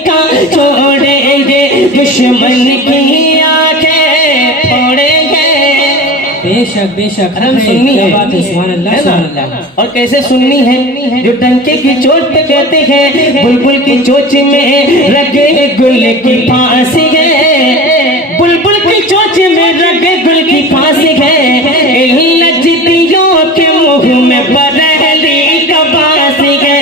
का छोड़ेंगे, दुश्मन की आंखें फोड़ेंगे। बेशक बेशक हम सुन्नी है, बात है, सुभान अल्लाह सुभान अल्लाह। और कैसे सुन्नी है जो डंके की चोट पे कहते हैं बुलबुल की चोच में रगे गुल की फांसी है, बुलबुल की चोच में रगे गुल की फांसी है, लज्जतियों के मुंह में बरहली का बासी है।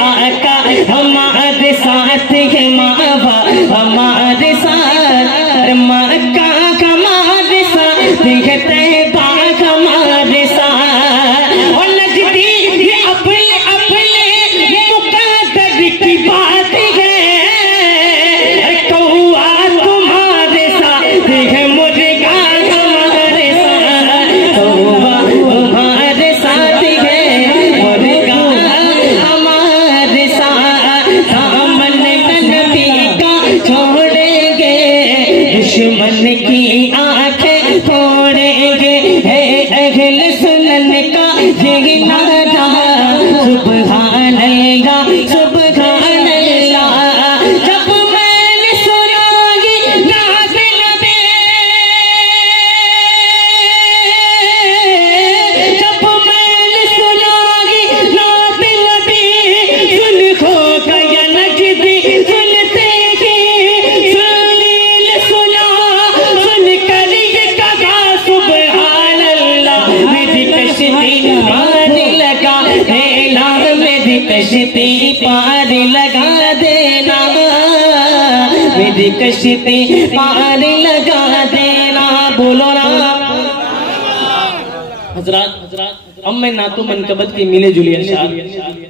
आका हमारे साथ है, माँ बाप हमारे साथ, मक्का हमारे साथ है, तैबा हमारे साथ, और नजदी ये अपने अपने मुकद्दर की बात है। कौआ तुम्हारे साथ है, मुर्गा हमारे साथ, कौआ तुम्हारे साथ है, मुर्गा हमारे साथ। दामन नबी का छोड़ेंगे, दुश्मन की आंखें फोड़ेंगे, है अहले सुन्नत का ये नारा, सुभान अल्लाह सुभान अल्लाह। जब मैंने सुनाई नाज़ नबी, जब मैंने सुनाई नाज़ नबी, सुन खो गया नजदी सुनते ही, सुनील सुना सुन कर ये कहा सुभान अल्लाह। मेरी कश्ती पार लगा देना, मेरी कश्ती पार लगा देना, मेरी कश्ती पार लगा देना। बोलो ना हजरात, अब मैं नातो मनकबत के मिले जुले अशआर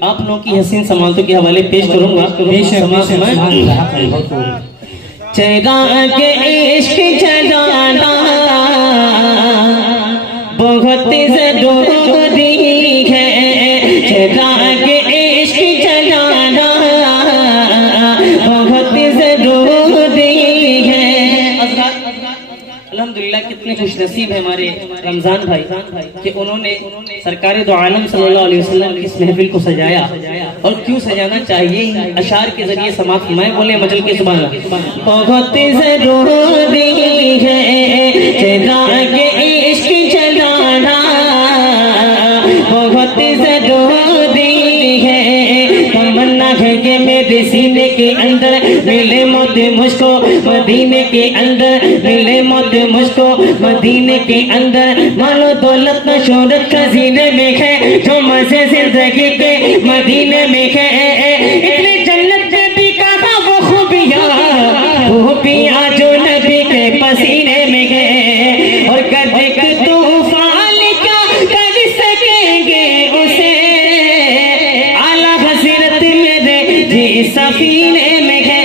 आप लोगों की हसीन समातों के हवाले पेश करूंगा। चेहरा के इश्क जलाना बहुत जरूरी है, चेहरा के इश्क जलाना बहुत जरूरी है। अल्हम्दुलिल्लाह कितने खुश नसीब है हमारे रमजान भाई कि उन्होंने सरकार दो आलम सल्लल्लाहु अलैहि वसल्लम की इस महफिल को सजाया। और क्यों सजाना चाहिए, अशार के जरिए समाप्त मैं बोले मजल के सुभान अल्लाह। बहुत जरूरी है चेहरा के इश्क जलाना, बहुत जरूरी है। तमन्ना है कि मेरे सीने के अंदर मिले मौत मुझको, मदीने के अंदर मिले मौत मुझको, मदीने के अंदर। मानो दौलत न शोहरत खजीने में है, जो मजे जिंदगी के मदीने में है। इतने जन्नत में भी कहा वो खूबियां जो नबी के पसीने में है। और कभी तूफान क्या कर सकेंगे उसे, आला हसरत मेरे जी सफीने में है।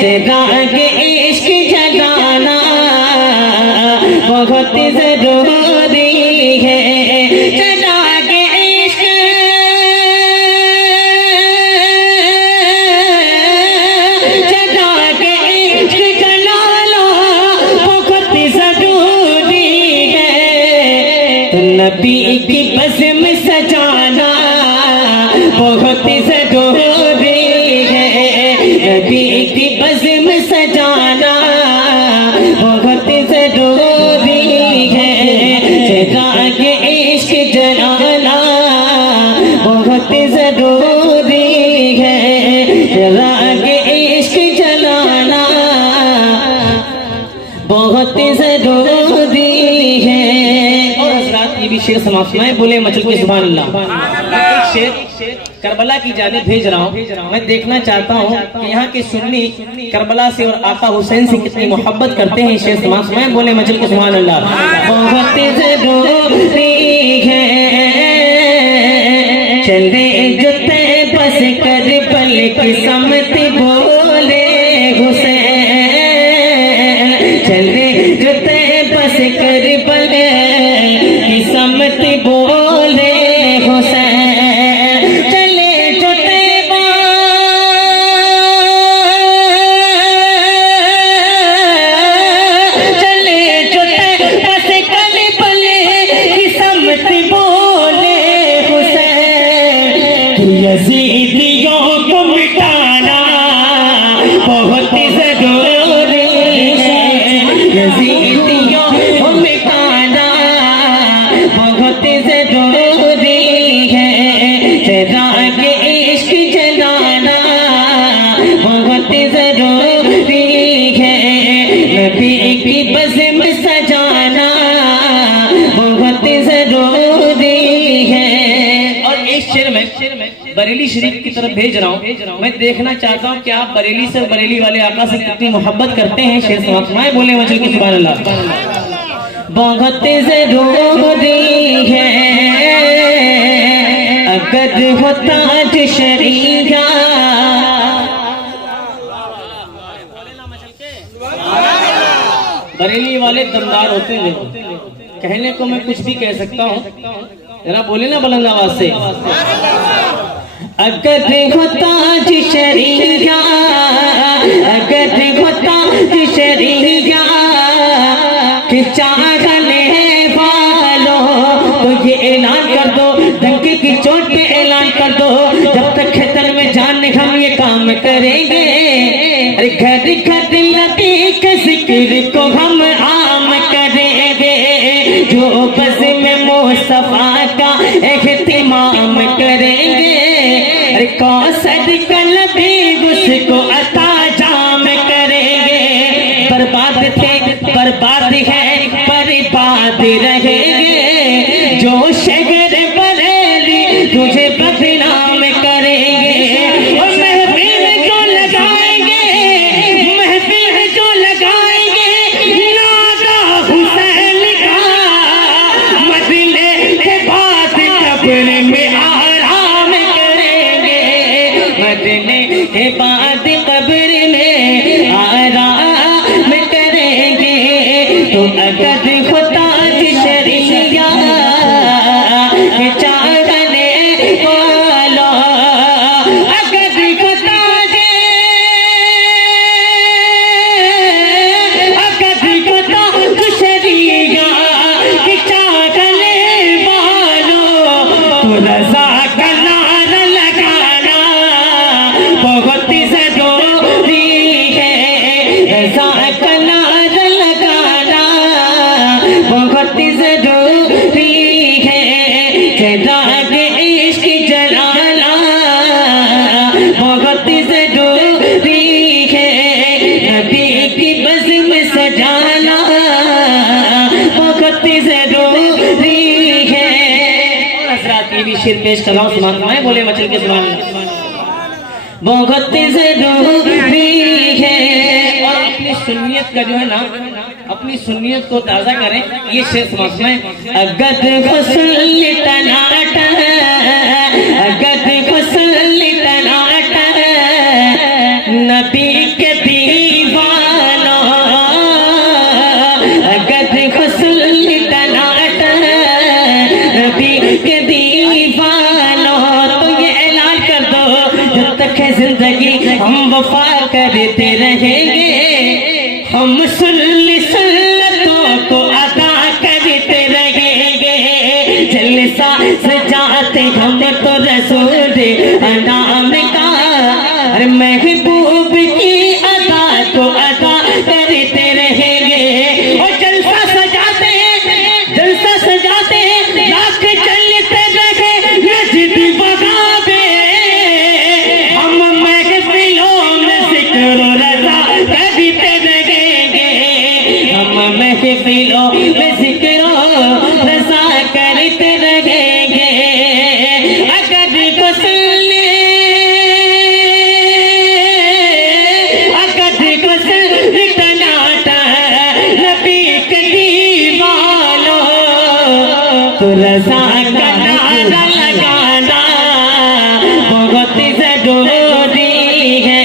चेहरा के इश्क जलाना बहुत जरूरी है, चेहरा के इश्क, चेहरा के इश्क जलाना बहुत जरूरी है। तो नबी की बज़्म सजाना बहुत जरूरी है, नबी की बज़्म सजाना बहुत जरूरी है। चेहरा के इश्क जलाना बहुत जरूरी है, चेहरा के इश्क जलाना बहुत जरूरी है। और हज़रात ये भी शेर समाप्त मैं बोले मचल के सुभान अल्लाह। एक शेर करबला की जाने भेज रहा हूँ। मैं देखना चाहता हूँ कि यहाँ के सुन्नी करबला से और आका हुसैन से कितनी मोहब्बत करते हैं। शेर समाप्त मैं बोले मचल के सुभान अल्लाह। बहुत जरूरी है चले जो बस कर पल की समत बोले हुसैन, चले जो बस कर पल की समत बोले हुसैन, चले जो चले जो बस कर पल की समत बोले हुसैन। यजीदियों को मिटाना बहुत जरूरी है चिराग इश्क जलाना, बहुत जरूरी है नबी की बज़्म सजाना, बहुत जरूरी है। और इस शेर में बरेली शरीफ की तरफ भेज रहा हूँ, मैं देखना चाहता हूँ कि आप बरेली से, बरेली वाले आका से कितनी मोहब्बत करते हैं। शेर समाप्त बोले मचल की सुभान अल्लाह। बहुत जरूरी है अगर हो ताज शरीया, बरेली वाले दमदार होते हैं। कहने को मैं कुछ भी कह सकता हूँ, जरा बोले ना बुलंद आवाज से। अगर हो ताज शरीया, अगर हो ताज शरीया कि चाहने वालों तो ये ऐलान कर दो, डंके की चोट पे ऐलान कर दो, जब तक खेतर में जान हम ये काम करेंगे। अरे घर घर नबी के जिक्र को हम आम करेंगे, जो बस में मुस्तफा का एहतिमाम करेंगे। अरे कौसर कलबी उसको अता जाम करेंगे। बर्बाद थे बर्बाद है बर्बाद रहेंगे, जो शहर बरेली तुझे बदनाम करेंगे। और महफिल जो लगाएंगे, महफिल जो लगाएंगे नादा हुसैन का, मदीने के बाद कब्र में आराम करेंगे, मदीने के बाद कब्र में आराम करेंगे। तो अगर खुदा की शरीया के चाहने वाला, अगर खुदा के, अगर खुदा की शरीया के चाहने वालों तो रज़ा का नारा लगाना बहुत जरूरी है, रज़ा का नारा लगाना बहुत जरूरी है, चिराग इश्क जलाना बहुत जरूरी है, नबी की बज़्म सजाना बहुत जरूरी है। और हज़रात ये भी शेर पेश कर रहा हूँ, सुभान अल्लाह बोले मचल के सुभान अल्लाह। बहुत जरूरी है। और अपनी सुन्नियत का जो है ना, अपनी सुन्नियत को ताज़ा करें। ये शेर समझना है। अगद फसल टनाटा, अगद फसल टनाटा नबी के दीवाना, अगद फसल टनाटा नबी के दीवाना। तो ये ऐलान कर दो, जब तक है जिंदगी हम वफा करते रहेंगे, हम सुन्नतों को अदा करते रहेंगे। जलसा सजाते हम तो रसूल अनाम का, अरे महबूब की अदा को अदा करते रहेंगे। और जलसा सजाते लाख चलते रहे नजद बगावे, हम महफिलों में जिक्र रज़ा करते रहेंगे, हम महफिलों में जिक्र रज़ा करते रहेंगे। अगर गुस्ल टनाटा नबी के दीवानों तो रज़ा का नारा लगाना बहुत जरूरी है,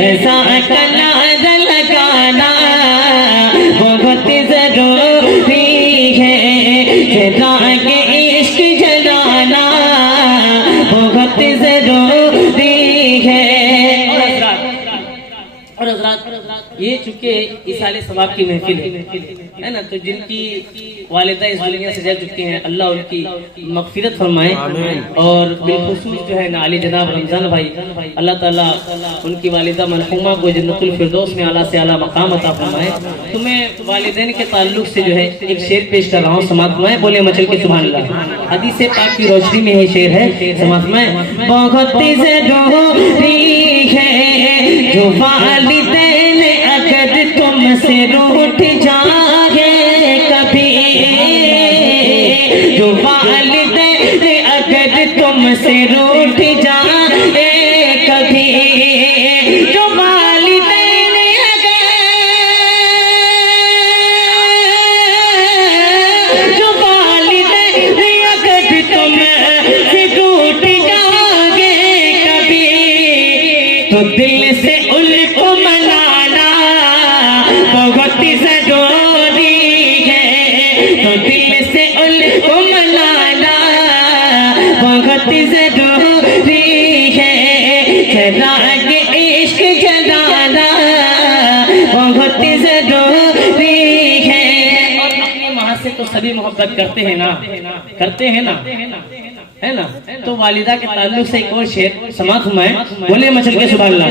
रज़ा का नारा लगाना बहुत जरूरी है, चिराग इश्क जलाना बहुत जरूरी है। और हजरात ये चूंकि इस साले सवाब की महफिल है ना, तो जिनकी वालिदा इस दुनिया से जा चुकी हैं, अल्लाह उनकी मगफिरत फरमाए। और बिलखुसूस जो है ना अली जनाब रमजान भाई, अल्लाह ताला उनकी वालिदा मरहुमा को जन्नतुल फिरदौस में आला से आला मकाम अता फरमाए। तो मैं वालिदैन के ताल्लुक से जो है एक शेर पेश कर रहा हूँ, समात में बोले मचल के सुभान अल्लाह। हदीस पाक की रोशनी में ये शेर है, समात में बहुत ज़रूरी है जो वालिदैन अगर तुमसे रूठ जाए कभी, जो वालिदैन अगर तुमसे रूठ जाए कभी, जो वालिदैन अगर, जो वालिदैन अगर तुमसे रूठ जाए कभी, तो दिल से उनको मनाना बहुत जरूरी है, तो दिल से उनको मनाना बहुत जरूरी है, चराग इश्क जलाना बहुत जरूरी है। और अपने वहाँ से तो सभी मोहब्बत करते हैं ना, करते हैं ना, है ना। तो वालिदा के ताल्लुक से एक और शेर समात हुआ है, बोले मचल के सुभान अल्लाह।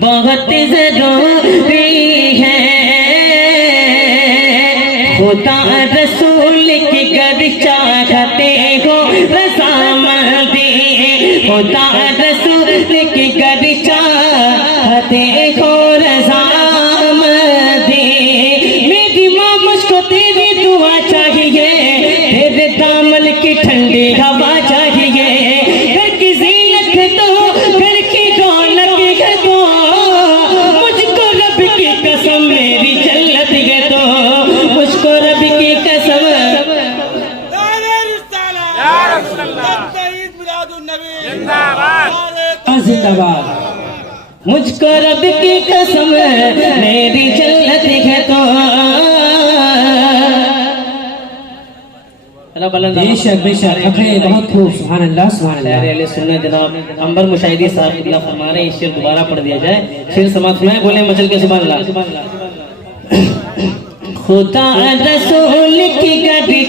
बहुत जरूरी है खुदा रसूल की गर चाहते हो रज़ामंदी, खुदा रसूल की गर चाहते हो रज़ामंदी। मेरी माँ मुझको तेरी दुआ चाहिए, तेरे दामन की ठंडी हवा चाहिए, घर की ज़ीनत दो, घर की रौनक दो, मुझको रब की कसम मेरी जन्नत है तो, मुझको रब की कसम। जिंदाबाद। मुझको रब की कसम मेरी जन्नत है तो। बेशक बेशक अखरे बहुत खूब, सुभान अल्लाह सुभान अल्लाह। सुनने जनाब अंबर मुशाहिदी साहब अल्लाह फरमा रहे, शेर दोबारा पढ़ दिया जाए, शेर समाप्त में बोले मचल के सुभान अल्लाह। खुदा रसूल की गदी